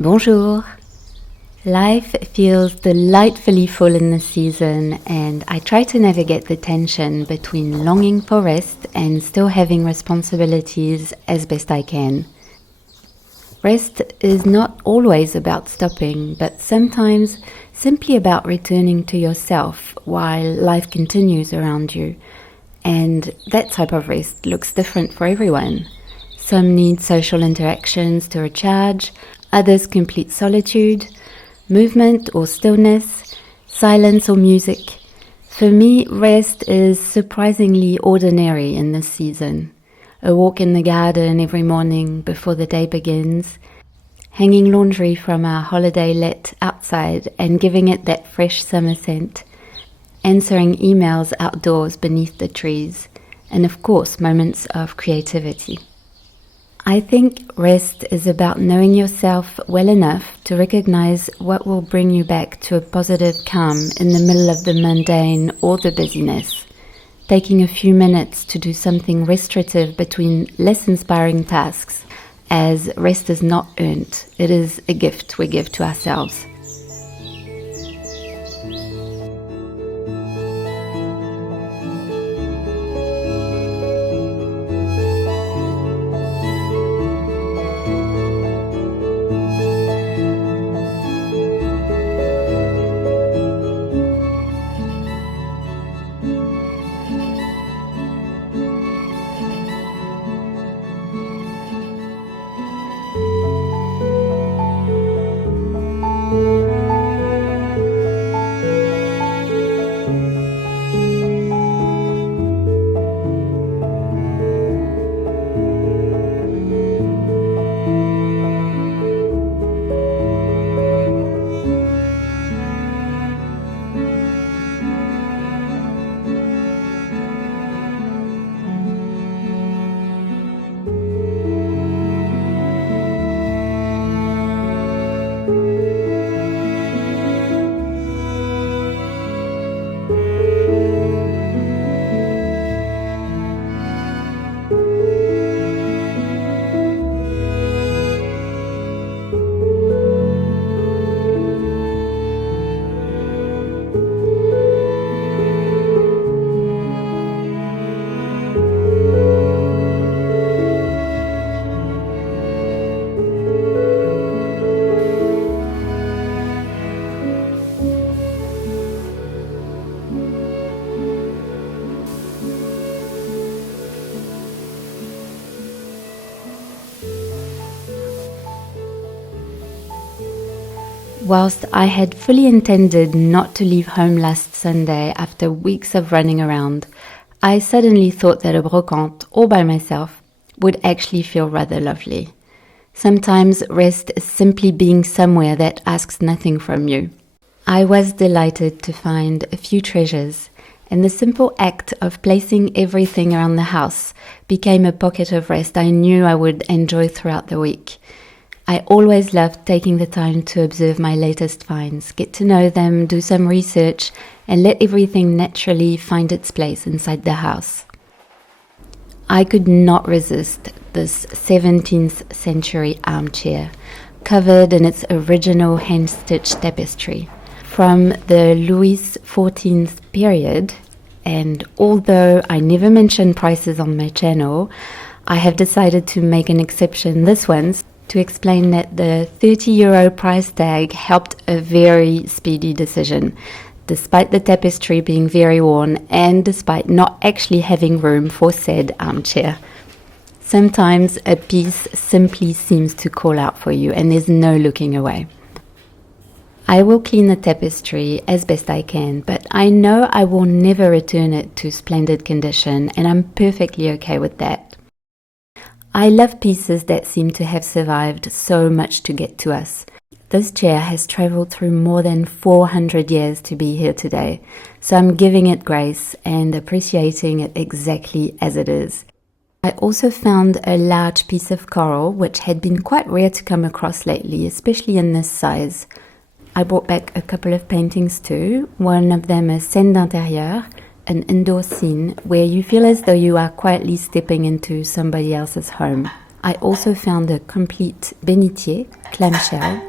Bonjour! Life feels delightfully full in this season, and I try to navigate the tension between longing for rest and still having responsibilities as best I can. Rest is not always about stopping, but sometimes simply about returning to yourself while life continues around you. And that type of rest looks different for everyone. Some need social interactions to recharge, others complete solitude, movement or stillness, silence or music. For me, rest is surprisingly ordinary in this season. A walk in the garden every morning before the day begins, hanging laundry from our holiday let outside and giving it that fresh summer scent, answering emails outdoors beneath the trees, and of course moments of creativity. I think rest is about knowing yourself well enough to recognize what will bring you back to a positive calm in the middle of the mundane or the busyness. Taking a few minutes to do something restorative between less inspiring tasks, as rest is not earned, it is a gift we give to ourselves. Whilst I had fully intended not to leave home last Sunday after weeks of running around, I suddenly thought that a Brocante, all by myself, would actually feel rather lovely. Sometimes rest is simply being somewhere that asks nothing from you. I was delighted to find a few treasures, and the simple act of placing everything around the house became a pocket of rest I knew I would enjoy throughout the week. I always loved taking the time to observe my latest finds, get to know them, do some research, and let everything naturally find its place inside the house. I could not resist this 17th century armchair, covered in its original hand-stitched tapestry. From the Louis XIV period, and although I never mention prices on my channel, I have decided to make an exception this once to explain that the €30 price tag helped a very speedy decision, despite the tapestry being very worn and despite not actually having room for said armchair. Sometimes a piece simply seems to call out for you and there's no looking away. I will clean the tapestry as best I can, but I know I will never return it to splendid condition, and I'm perfectly okay with that. I love pieces that seem to have survived so much to get to us. This chair has travelled through more than 400 years to be here today, so I'm giving it grace and appreciating it exactly as it is. I also found a large piece of coral, which had been quite rare to come across lately, especially in this size. I brought back a couple of paintings too, one of them a scène d'intérieur, an indoor scene where you feel as though you are quietly stepping into somebody else's home. I also found a complete bénitier, clamshell,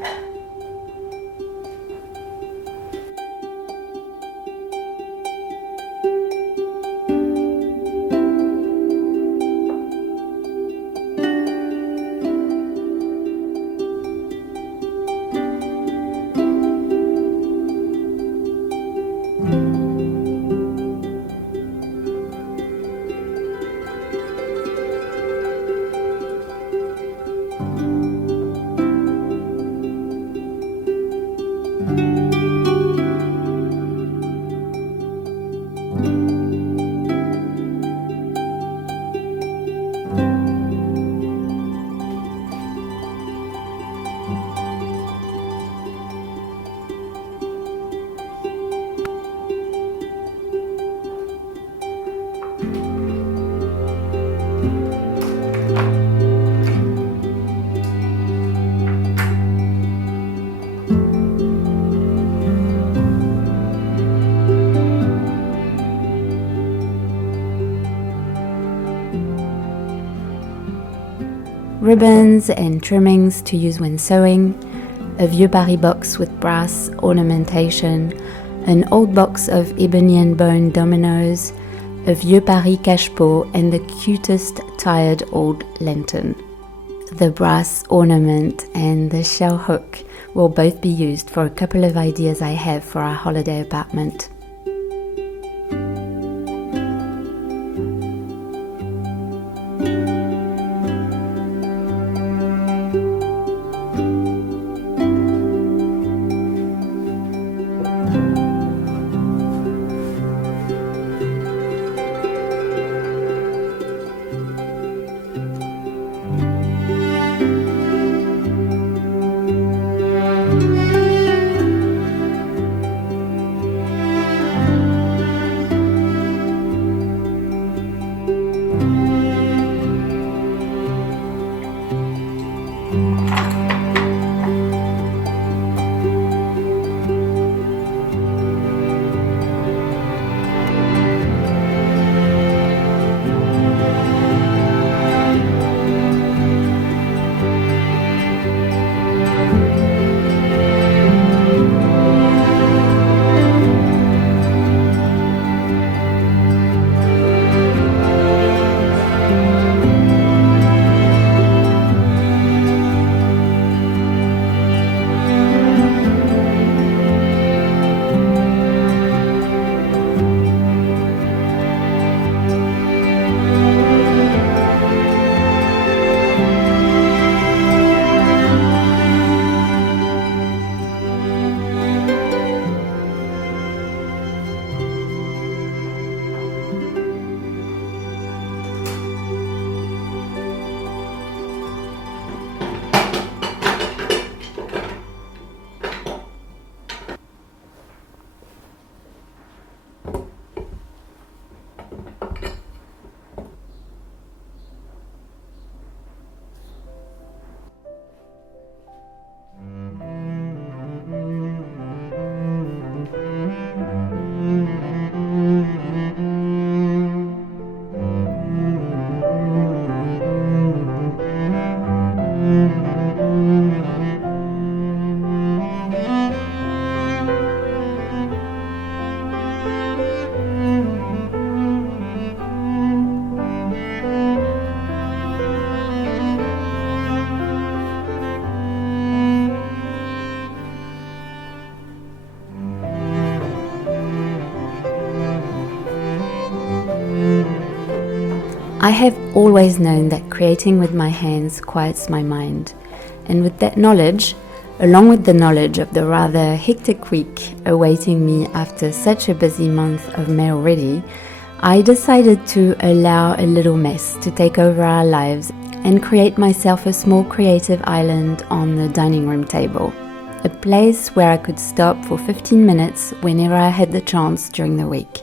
ribbons and trimmings to use when sewing, a vieux Paris box with brass ornamentation, an old box of ebony and bone dominoes, a vieux Paris cache-pot, and the cutest tired old lantern. The brass ornament and the shell hook will both be used for a couple of ideas I have for our holiday apartment. I have always known that creating with my hands quiets my mind, and with that knowledge, along with the knowledge of the rather hectic week awaiting me after such a busy month of May already, I decided to allow a little mess to take over our lives and create myself a small creative island on the dining room table, a place where I could stop for 15 minutes whenever I had the chance during the week.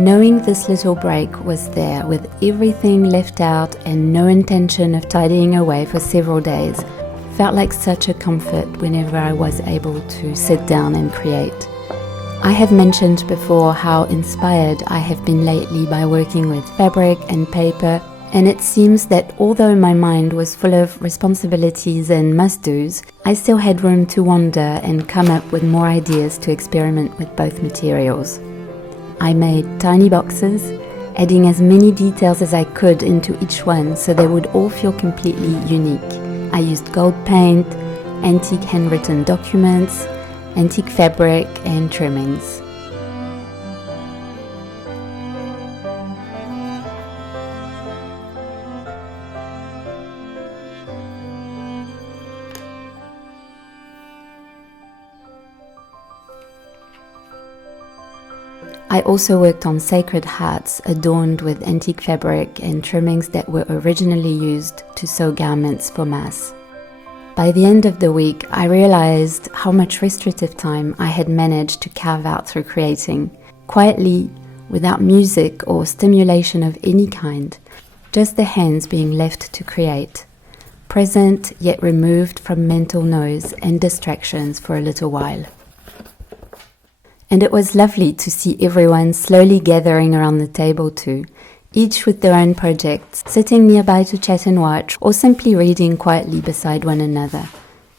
Knowing this little break was there with everything left out and no intention of tidying away for several days, felt like such a comfort whenever I was able to sit down and create. I have mentioned before how inspired I have been lately by working with fabric and paper, and it seems that although my mind was full of responsibilities and must-dos, I still had room to wander and come up with more ideas to experiment with both materials. I made tiny boxes, adding as many details as I could into each one so they would all feel completely unique. I used gold paint, antique handwritten documents, antique fabric and trimmings. I also worked on sacred hats adorned with antique fabric and trimmings that were originally used to sew garments for mass. By the end of the week, I realized how much restrictive time I had managed to carve out through creating, quietly, without music or stimulation of any kind, just the hands being left to create, present yet removed from mental noise and distractions for a little while. And it was lovely to see everyone slowly gathering around the table too, each with their own projects, sitting nearby to chat and watch, or simply reading quietly beside one another.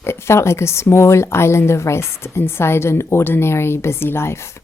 It felt like a small island of rest inside an ordinary, busy life.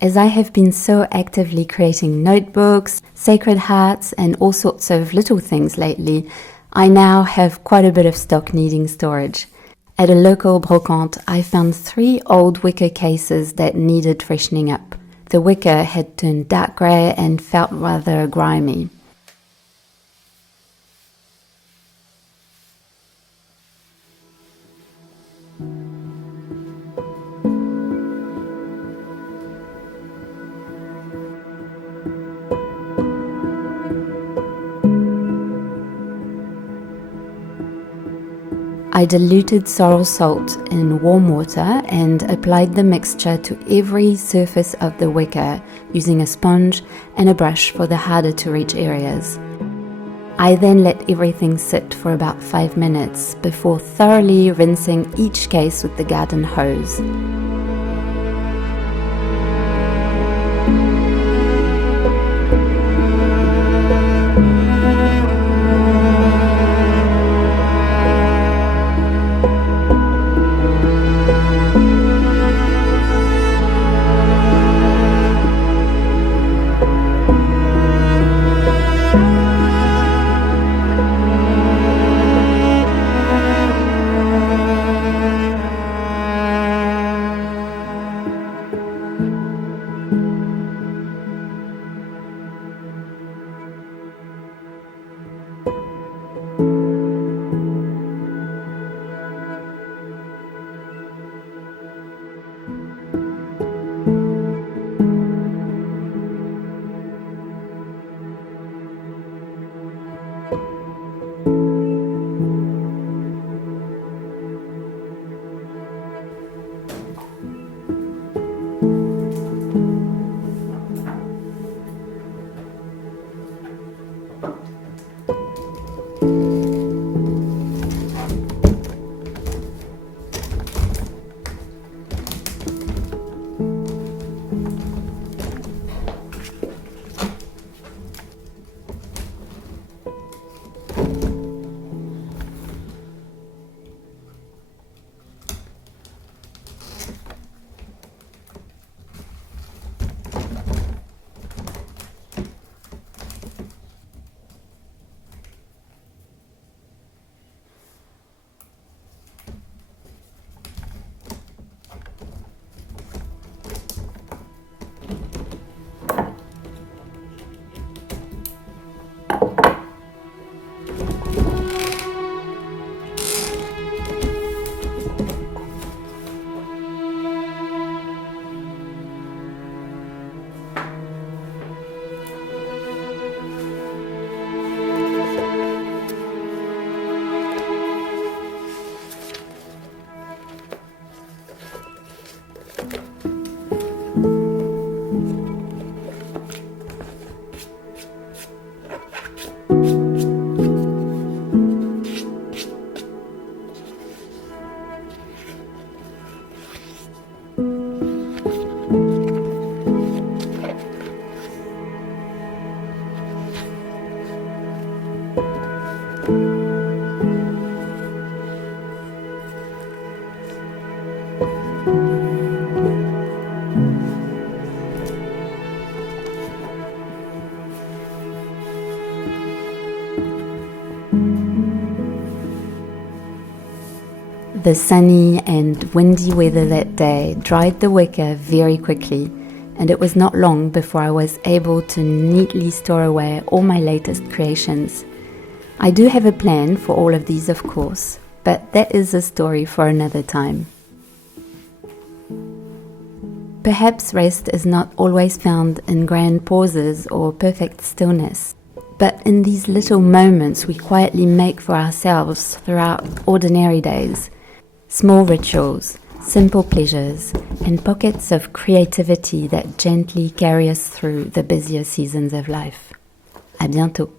As I have been so actively creating notebooks, sacred hats, and all sorts of little things lately, I now have quite a bit of stock needing storage. At a local Brocante, I found 3 old wicker cases that needed freshening up. The wicker had turned dark grey and felt rather grimy. I diluted sorrel salt in warm water and applied the mixture to every surface of the wicker using a sponge and a brush for the harder to reach areas. I then let everything sit for about 5 minutes before thoroughly rinsing each case with the garden hose. The sunny and windy weather that day dried the wicker very quickly, and it was not long before I was able to neatly store away all my latest creations. I do have a plan for all of these, of course, but that is a story for another time. Perhaps rest is not always found in grand pauses or perfect stillness, but in these little moments we quietly make for ourselves throughout ordinary days. Small rituals, simple pleasures, and pockets of creativity that gently carry us through the busier seasons of life. À bientôt.